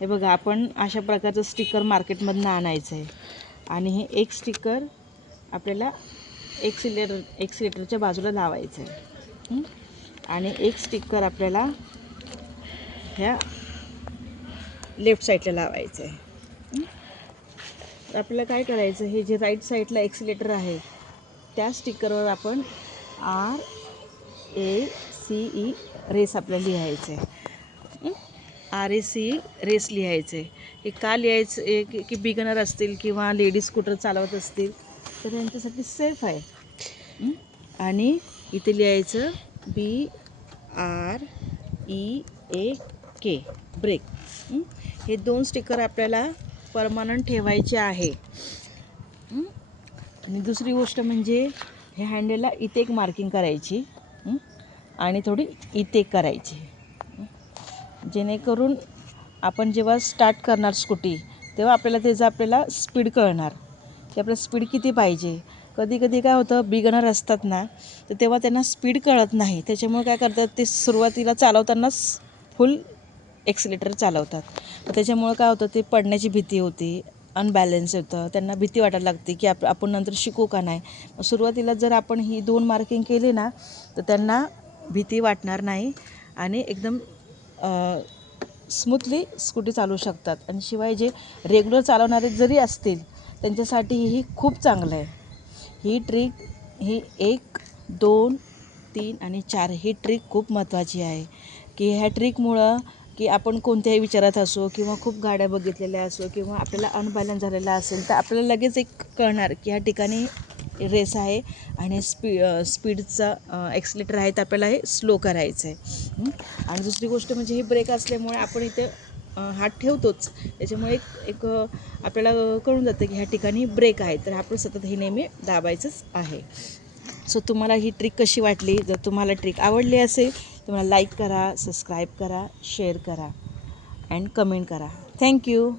हे बघा, आपण अशा प्रकारचं स्टिकर मार्केटमधनं आणायचं आहे आणि हे एक स्टिकर आपल्याला एक्सिलेटरच्या बाजूला लावायचं आहे आणि एक स्टिकर आपल्याला ह्या लेफ्ट साईडला लावायचं आहे. आपल्याला काय करायचं, हे जे राईट साईडला एक्सिलेटर आहे त्या स्टिकरवर आपण RACE रेस आपल्याला लिहायचं आहे. RACE रेस लिहायचं आहे. हे का लिहायचं आहे की बिगनर असतील किंवा लेडीज स्कूटर चालवत असतील तर त्यांच्यासाठी सेफ आहे. आणि इथे लिहायचं BREAK ब्रेक. हे 2 स्टिकर आपल्याला परमनंट ठेवायचे आहे. आणि दुसरी गोष्ट म्हणजे हे हँडलला इथे एक मार्किंग करायची आणि थोडी इथे करायची, जेणेकरून आपण जेव्हा स्टार्ट करणार स्कूटी तेव्हा आपल्याला स्पीड कळणार की आपल्याला स्पीड किती पाहिजे. कधी कधी काय होतं, बिगनर असतात ना, तर तेव्हा त्यांना स्पीड कळत नाही. त्याच्यामुळे काय करतात, ते सुरुवातीला चालवतानाच फुल एक्सिलेटर चालवतात. त्याच्यामुळं काय होतं, ते पडण्याची भीती होती, अनबॅलन्स होतं, त्यांना भीती वाटायला लागते की आपण नंतर शिकू का नाही. सुरुवातीला जर आपण ही 2 मार्किंग केली ना तर त्यांना भीती वाटणार नाही आणि एकदम स्मूथली स्कूटी चालवू शकतात. आणि शिवाय जे रेग्युलर चालवणारे जरी असतील त्यांच्यासाठी ही खूप चांगलं आहे. ही ट्रिक, ही 1, 2, 3 आणि 4 ही ट्रिक खूप महत्त्वाची आहे की ह्या ट्रिकमुळं की आपण कोणत्याही विचारात असो किंवा खूप गाड्या बघितलेल्या असो किंवा आपल्याला अनबॅलन्स झालेला असेल तर आपल्याला लगेच एक कळणार की ह्या ठिकाणी रेस आहे आणि स्पीडचा एक्सिलेटर आहे तर आपल्याला हे स्लो करायचं आहे. आणि दुसरी गोष्ट म्हणजे हे ब्रेक असल्यामुळे आपण इथे हात ठेवतोच, त्याच्यामुळे एक आपल्याला कळून जातं की ह्या ठिकाणी ब्रेक आहे, तर आपण सतत हे नेहमी दाबायचंच आहे. सो तुम्हाला ही ट्रिक कशी वाटली? जर तुम्हाला ट्रिक आवडली असेल तुम्हाला लाईक करा, सबस्क्राईब करा, शेअर करा अँड कमेंट करा. थँक्यू.